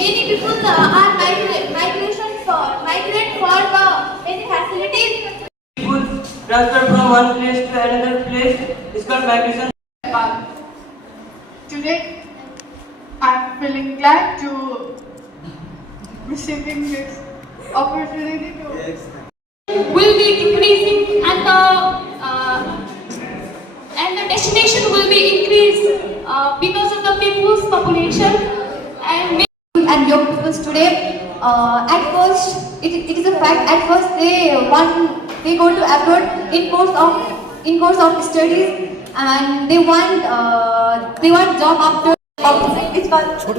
Many people are migrate for the many facilities. People transfer from one place to another place is called migration. Today, I'm feeling glad to receiving this opportunity to Will be increasing and the destination will be increased because of the people's population and young people today. At first, it is a fact. At first, they go to abroad in course of studies, and they want job after. It's called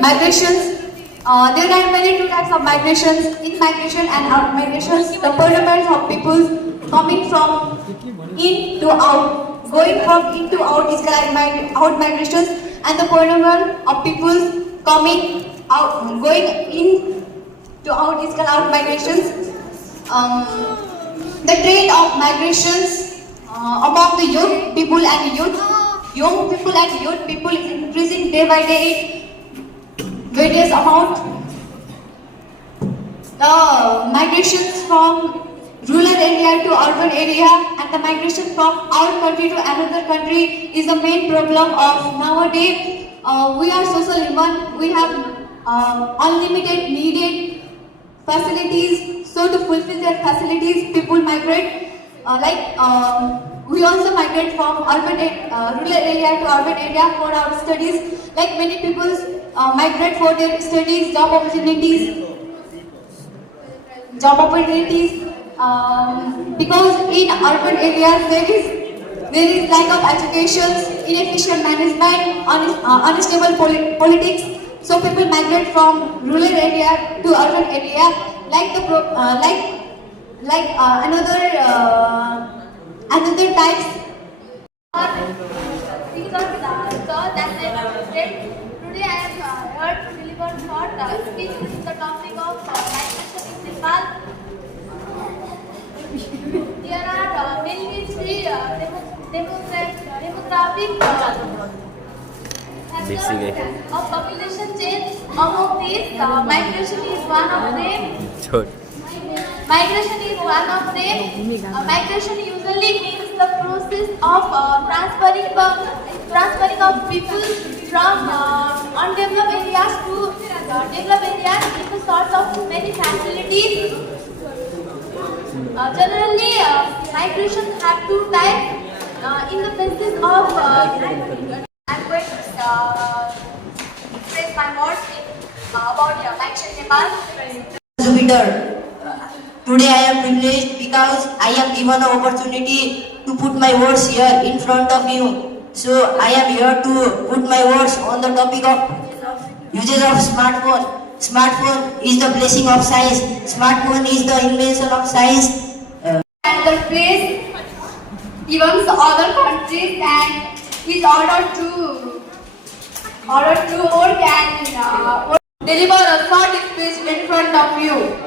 migrations. There are many two types of migrations: in migration and out migrations. The phenomena of people coming from in to out, going from in to out is called out migrations, and the phenomena of people coming out, going in to out is called out migrations. The trend of migrations among the young people is increasing day by day. Various amount. The migrations from rural area to urban area and the migration from our country to another country is the main problem of nowadays. We are social human. We have unlimited needed facilities. So to fulfill their facilities, people migrate. We also migrate from rural area to urban area for our studies. Like many people migrate for their studies, job opportunities. Because in urban areas there is lack of education, inefficient management, unstable politics. So people migrate from rural area to urban area. Another types. Today I am here to deliver short speech on the topic of migration in Nepal. There are mainly three demographic factors of population change. Among these, migration is one of them. Migration usually means the process of transferring of people from undeveloped areas to developed areas in the source of many facilities. Generally, migration have two types. In the basis of I'm going to express my words about migration in Nepal. Jupiter. Today I am privileged because I am given an opportunity to put my words here in front of you. So I am here to put my words on the topic of uses of smartphone. Smartphone is the blessing of science. Smartphone is the invention of science. Another place, even other countries, and is ordered to work and deliver a short speech in front of you.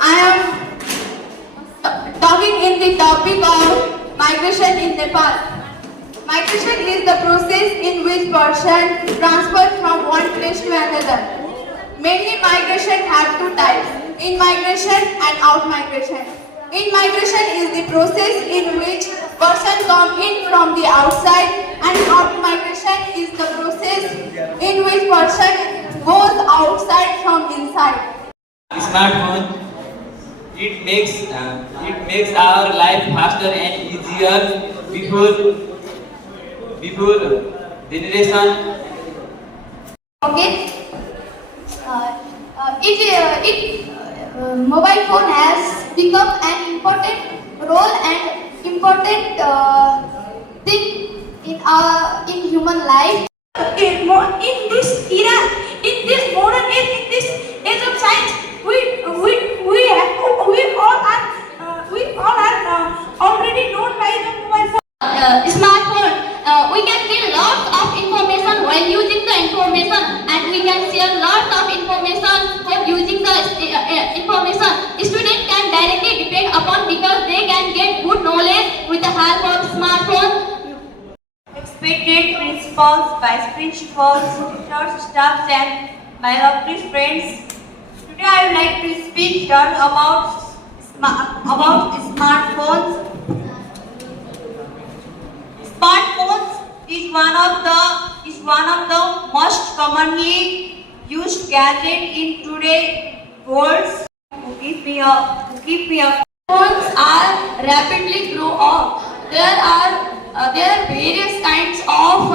I am talking in the topic of migration in Nepal. Migration is the process in which person transfers from one place to another. Mainly migration have two types, in migration and out migration. In migration is the process in which person come in from the outside, and out migration is the process in which person goes outside from inside. Smartphone it makes our life faster and easier. Before generation. Okay. Mobile phone has become an important role and important thing in human life. In this era, in this modern age, in this age of science, we all are already known by the mobile phone. Smartphone. We can get lots of information while using the information, and we can share lots of information while using the information. Students can directly depend upon because they can get good knowledge with the help of smartphone. Expected principals, vice principals, tutors, staffs, and my lovely friends. Today I would like to speak about smartphones. Smartphones is one of the most commonly used gadget in today's world. Keep me up. Phones are rapidly grow up. There are various kinds of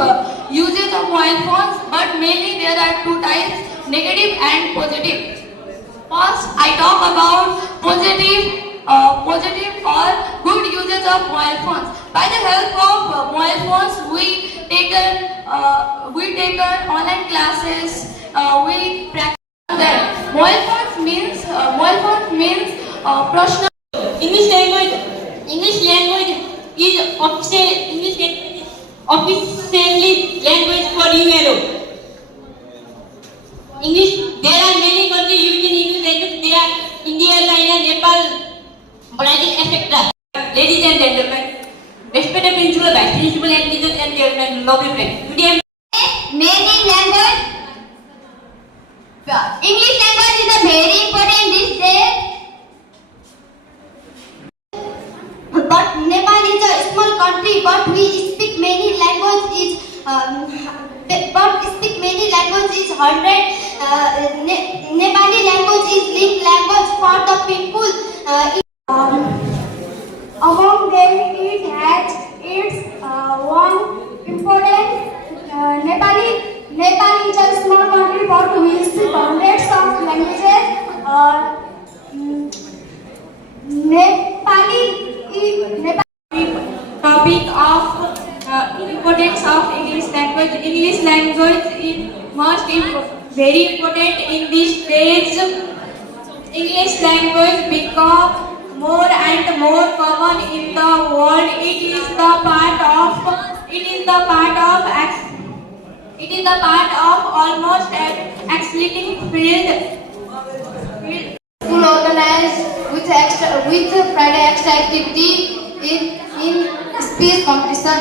usage of mobile phones, but mainly there are two types: negative and positive. First, I talk about positive or good usage of mobile phones. By the help of mobile phones, we take online classes. We practice that. Mobile phones means personal. English language is officially language for you alone. English, there are many countries using English language. There are India, China, Nepal, Brazil, etc. Ladies and gentlemen, respected principal, vice principal, and teachers and children, lovely friends. Today Many language. English language is a very important these days. But Nepal is a small country, but we speak many languages. Nepali language is linked language for the people. Among them, it has its one important Nepal is a small country, but we speak hundreds of languages. topic of importance of English language. English language is very important in these days. English language become more and more common in the world. It is the part of almost exciting field. School organized with Friday extra activity in speech competition.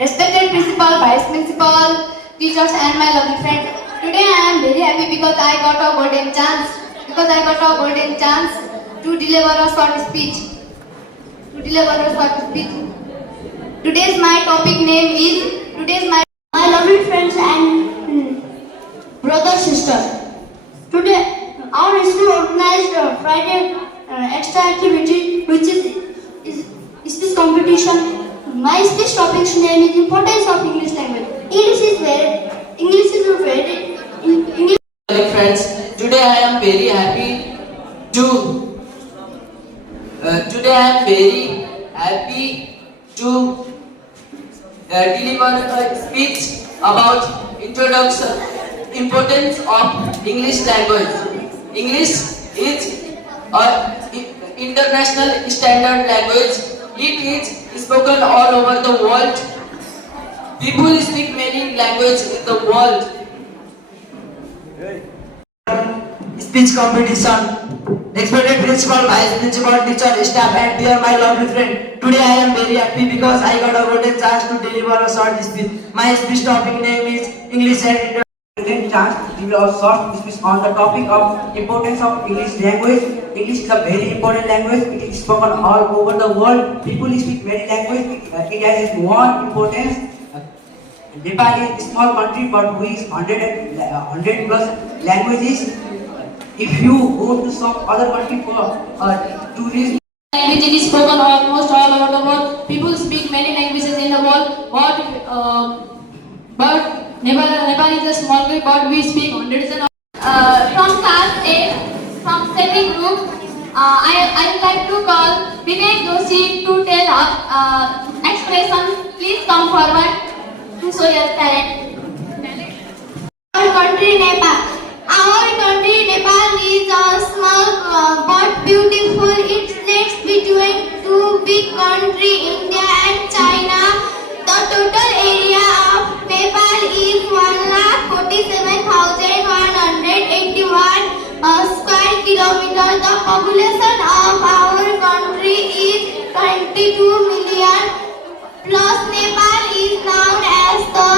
Respected principal, vice principal, teachers, and my lovely friends. Today I am very happy because I got a golden chance to deliver a short speech. Today's my topic name is my lovely friends and brothers, sisters. Today our school organized a Friday extra activity, which is speech competition. My speech topic's name is importance of English language. English is very Dear friends, today I am very happy to deliver a speech about importance of English language. English is an international standard language. It is spoken all over the world. People speak many languages in the world. Speech competition. Respected principal, vice principal, teacher, staff, and dear my lovely friend. Today I am very happy because I got a golden chance to deliver a short speech. My speech topic name is English and Golden chance to deliver a short speech on the topic of importance of English language. English is a very important language. It is spoken all over the world. People speak many languages. It has its one importance. Nepal is a small country, but we speak 100 plus languages. If you go to some other country for tourism, Language is spoken almost all over the world. People speak many languages in the world. But Nepal is a small country, but we speak hundreds and from class 8, from second group. I would like to call Vivek Doshi to tell expression. Please come forward to show your talent. Our country Nepal is a small but beautiful. It sits between two big countries, India and China. The total area of Nepal is 1,47,181 square kilometers. The population of our country is 22 million. Plus, Nepal is known as the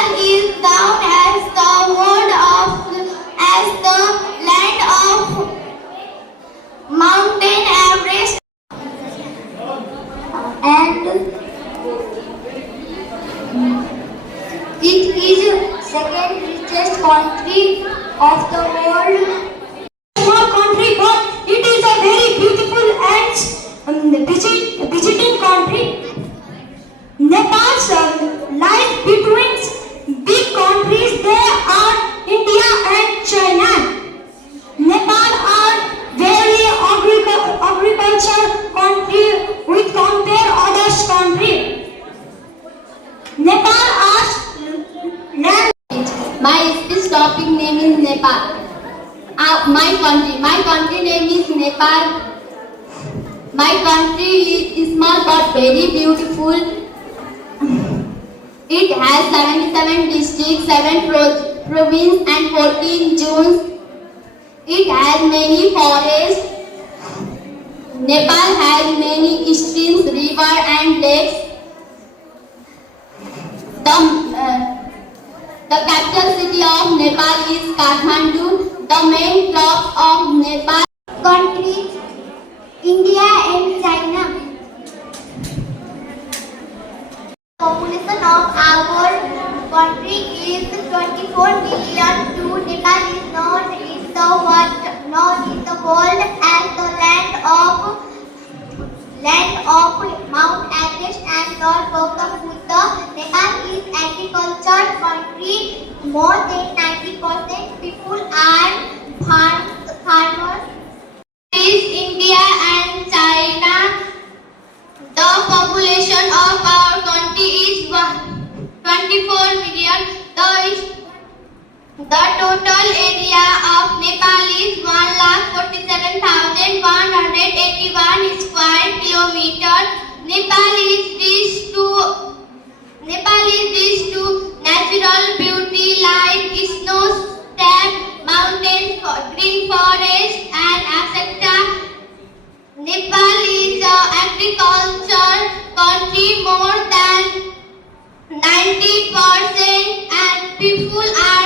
Nepal is known as the land of Mountain Everest and it is second richest country of the world. Small country, but it is a very beautiful and visiting country. Nepal lies between big countries. They are India and China. Nepal are very agriculture country with compare others country. Nepal has land. My speech topic name is Nepal. My country name is Nepal. My country is small but very beautiful. It has 77 districts, 7 provinces and 14 zones. It has many forests. Nepal has many streams, rivers and lakes. The capital city of Nepal is Kathmandu. The main crops of Nepal countries, India and China. Population of our country is 24 million. Nepal is known in the world as the land of Mount Everest and Lord Gautam Buddha. Nepal is agriculture country. More than 90% people are farmers. Is India and China. The population of our country is 24 million. The total area of Nepal is 1,47,181 square kilometers. Nepal is rich to natural beauty like snow-capped mountains, green forests, and etc. Nepal is an agriculture country. More than 90% and people are